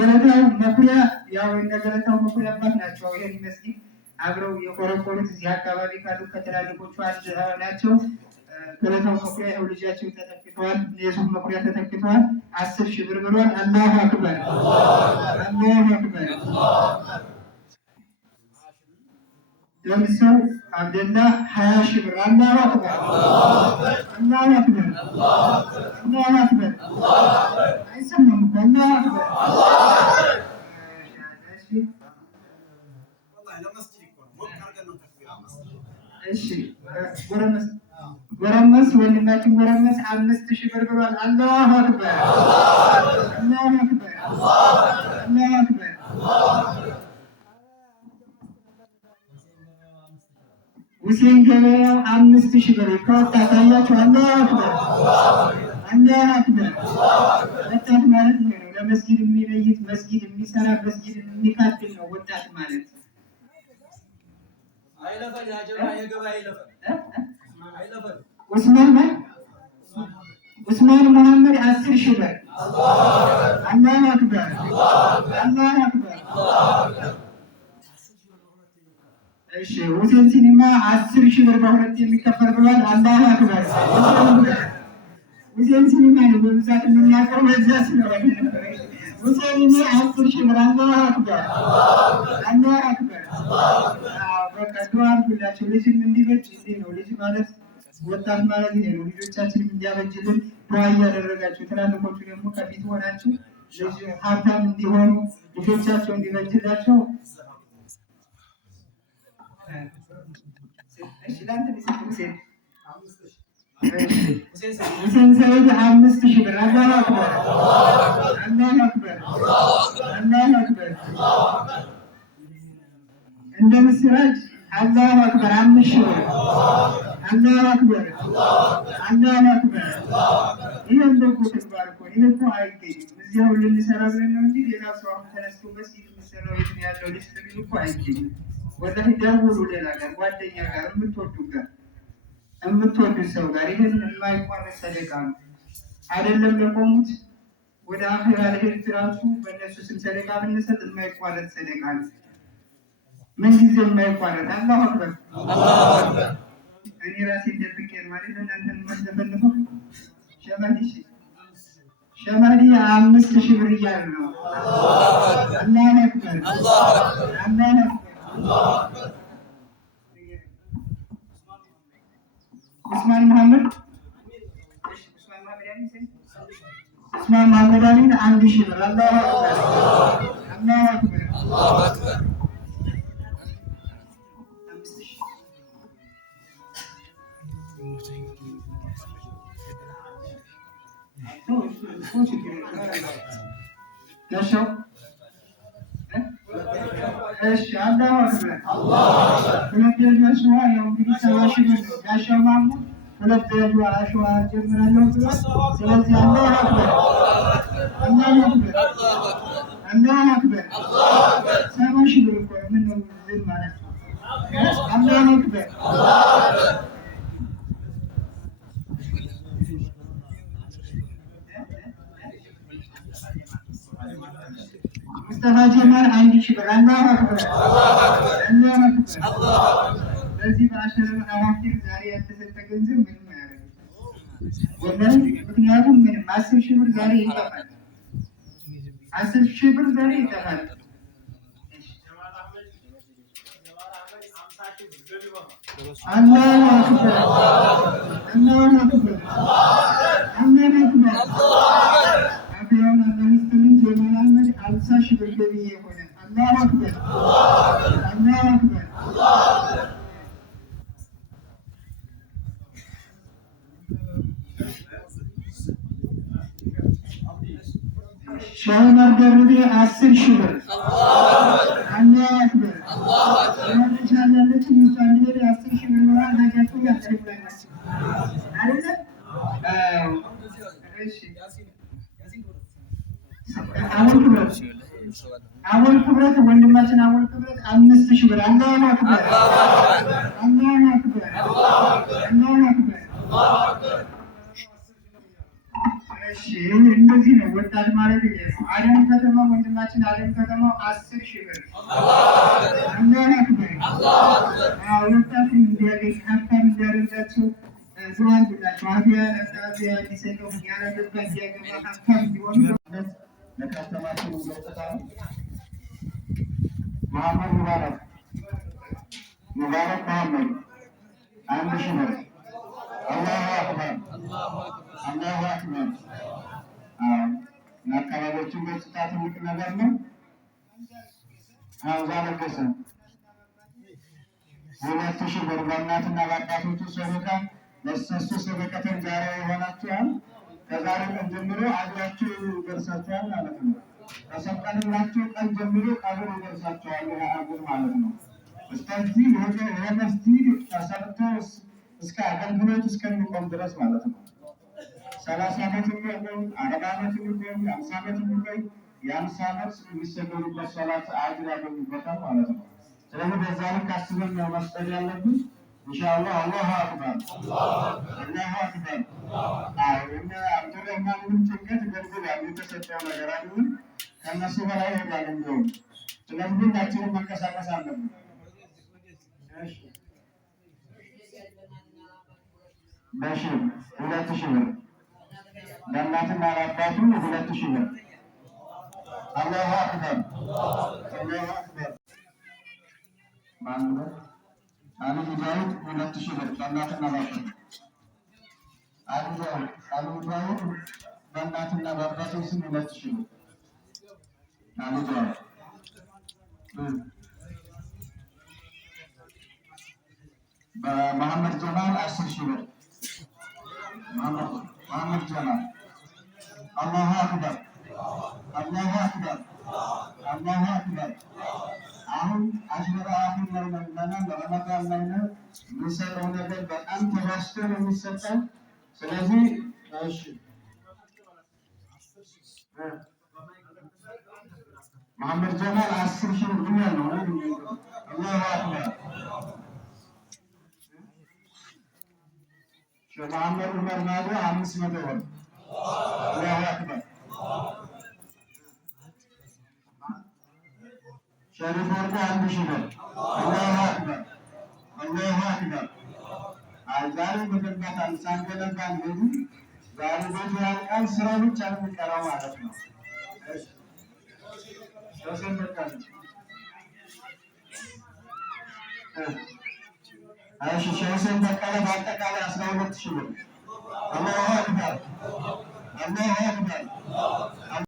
ገለታው መኩሪያ ያው እንደ ገለታው መኩሪያ አባት ናቸው። ይሄን መስጊድ አብረው የቆረቆሩት እዚህ አካባቢ ካሉ ከትላልቆቹ አንድ ናቸው። ገለታው መኩሪያ ያው ልጃቸው ተተክተዋል። የሱፍ መኩሪያ ተተክተዋል። 10,000 ብር ብሏል። አላሁ አክበር አላሁ አክበር። ለምሳው አብደላ 20,000 ብር አላሁ አክበር አላሁ አክበር አላሁ አክበር። አይሰማም እኮ አላሁ አክበር። እሺ ጎረመስ ወንድማችን ጎረመስ 5,000 ብር ብሏል። አላሁ አክበር አላሁ አክበር አላሁ አክበር። ሁሴን ገበያው 5,000 ብር ከወጣ ታያችሁ። አላሁ አክበር አላሁ አክበር። ወጣት ማለት ነው ለመስጊድ የሚለይት መስጊድ የሚሰራ መስጊድ የሚካትል ነው ወጣት ማለት። ኡስማን መሐመድ 10,000 ብር አላሁ አክበር አላሁ አክበር። እሺ ሁሴን ሲኒማ 10,000 ብር በሁለት የሚከፈል ብሏል። አላሁ አክበር። ሁሴን ሲኒማ ነው በብዛት የምናውቀው በዛ ስለሆነ ሁሴን ሲኒማ 10,000 ብር አላሁ አክበር አላሁ አክበር። በቃ ዱዓ አድርጉላቸው። ልጅም እንዲበጅ እንዴ ነው ልጅ ማለት ወጣት ማለት ይሄ ነው። ልጆቻችንም እንዲያበጅልን ዱዓ እያደረጋችሁ ትላልቆቹ ደግሞ ከፊት ሆናችሁ ልጅ ሀብታም እንዲሆኑ ልጆቻቸው እንዲበጅላቸው ሁሴን ሰይድ 5,000 ብር አላሁ አክበር አላሁ አክበር አላሁ አክበር። እንደ ምስራች አላሁ አክበር 5,000 ብር አላሁ አክበር አላሁ አክበር። ይሄን ደግሞ ተግባር እኮ ይሄ እኮ አይገኝም። እዚያው ልንሰራ ብለን ነው እንጂ ሌላ ሰው አሁን ተነስቶ መስጊድ የሚሰራው የት ነው ያለው ልጅ ትግል እኮ አይገኝም። ወላሂ ደውሉ ሌላ ጋር ጓደኛ ጋር የምትወዱት ሰው ጋር ይሄን የማይቋረጥ ሰደቃ ነው አይደለም። ለቆሙት ወደ አኺራ ለሄድ ራሱ በእነሱ ስም ሰደቃ ብንሰጥ የማይቋረጥ ሰደቃ ነው። ምን ጊዜ የማይቋረጥ አላሁ አክበር አላሁ አክበር። እኔ ራሴ ደብቄ ማለት እናንተን ማስተፈልፈው ሸማዲ 5,000 ብር እያለ ነው። አላሁ አክበር አላሁ አክበር አላሁ አክበር። ኡስማን መሐመድ አሚን 1,000 ብር አላሁ አክበር አላሁ አክበር አላሁ አክበር። ጋሻው እሺ አላሁ አክበር ሁለት ደረጃ አሸዋ ያው እንግዲህ 70,000 ብር ነው። ጋሻው ማሙድ ሁለት ደረጃ አሸዋ ጀምራለሁ ብሏል። ስለዚህ አላሁ አክበር አላሁ አክበር አላሁ አክበር 70,000 ብር እኮ ምን ነው ዝም ማለት ነው። አላሁ አክበር ሙስጠፋ ጀማል 1,000 ብር አላሁ አክበር አላሁ አክበር። በዚህ በአሸረ አዋቂር ዛሬ ያልተሰጠ ገንዘብ ምንም አያደርግም ወላሂ። ምክንያቱም ምንም 10,000 ብር ዛሬ ይጠፋል 10,000 ብር ዛሬ ይጠፋል። አላሁ አክበር አላሁ አክበር አላሁ አክበር። አብያውን አላህስተልን ጀማል አህመድ 50,000 ብር ገቢ የሆነ አላሁ አክበር አላሁ አክበር። ሻውማር ደርቤ 10,000 ብር አላሁ አክበር ያለች ሙስታን ዲሬ 10,000 ብር ነው አናጃቱ ያስፈልጋል አይደል? እሺ አወል ክብረት ወንድማችን አወል ክብረት 5,000 ብር አላሁ አክበር አላሁ አክበር አላሁ አክበር። እሺ እንደዚህ ነው ወጣት ማለት ይሄ ነው። አለም ከተማ ወንድማችን አለም ከተማው 10,000 ብር አላህ አክበር ወጣት እንዲያገኝ ሀብታም እንዲያደርጋቸው ዙዋን ብላቸው አብያ ለታቢያ ሊሰጠው ያለበት እንዲያገባ ሀብታም እንዲሆኑ ለከተማችን ገጽታ መሐመድ ሙባረክ መሐመድ 1,000 ብር አላሁ አክበር አላሁ አክበር። ለአካባቢዎችን ገጽታ ትልቅ ነገር ነው። ሀምዛ ለገሰ 2,000 ብር በእናትና በአባቶቹ ሰበካ ለእሱ ሰበከተን ዛሬ ይሆናችኋል። ከዛሬ ቀን ጀምሮ አብራችሁ ይደርሳችኋል ማለት ነው። ከሰቀልላችሁ ቀን ጀምሮ ቀብር ይደርሳችኋል አብር ማለት ነው። እስከዚህ የመስጂድ ተሰርቶ እስከ አገልግሎት እስከሚቆም ድረስ ማለት ነው። 30 ዓመት የሚቆይ 40 ዓመት የሚቆይ 50 ዓመት የሚቆይ የ50 ዓመት የሚሰገዱበት ሰላት አጅር ያገኙበታል ማለት ነው። ስለዚህ በዛ ልክ አስበን ነው መስጠት ያለብን። ኢንሻአላህ አላሁ አክበር አላሁ አክበር። እና አብዱረህማንም ጭንቀት ገንዘብ የተሰጠው ነገር አይደለም፣ ከነሱ በላይ ሄዷል እንደውም። ስለዚህ ሁላችንም መንቀሳቀስ አለብን። በሺር 2,000 ብር ለእናትና ለአባቱ 2,000 ብር አላሁ አክበር አላሁ አክበር። ማነው አሉ ዳዊት 2,000 ብር ለእናትና ለአባቱ አሉ ዳዊት በእናትና በአባቱ ስም 2,000 ብር አሉ ዳዊት በመሐመድ ጀማል 10,000 ብር መሐመድ ጀማል አላሁ አክበር አላሁ አክበር አላሁ አክበር። አሁን አሽራ አሁን ላይ ነን፣ ረመዳን ላይ ነው። የሚሰጠው ነገር በጣም ተባስቶ ነው የሚሰጠው። ስለዚህ እሺ መሐመድ ጀማል 10,000 ብር ነው። አላሁ አክበር መሐመድ ዑመር ማዶ 500 ብር አላሁ አክበር። ሸሪፍ ወርቁ 1,000 ብር አላሁ አክበር አላሁ አክበር። ዛሬ በገንባታል ሳንገነባ እንግዲህ ዛሬ ቤቱ ያልቃል፣ ስራው ብቻ ነው የሚቀረው ማለት ነው። እሺ ሸሪፍ በቀለ በአጠቃላይ 12,000 ብር አላሁ አክበር አላሁ አክበር።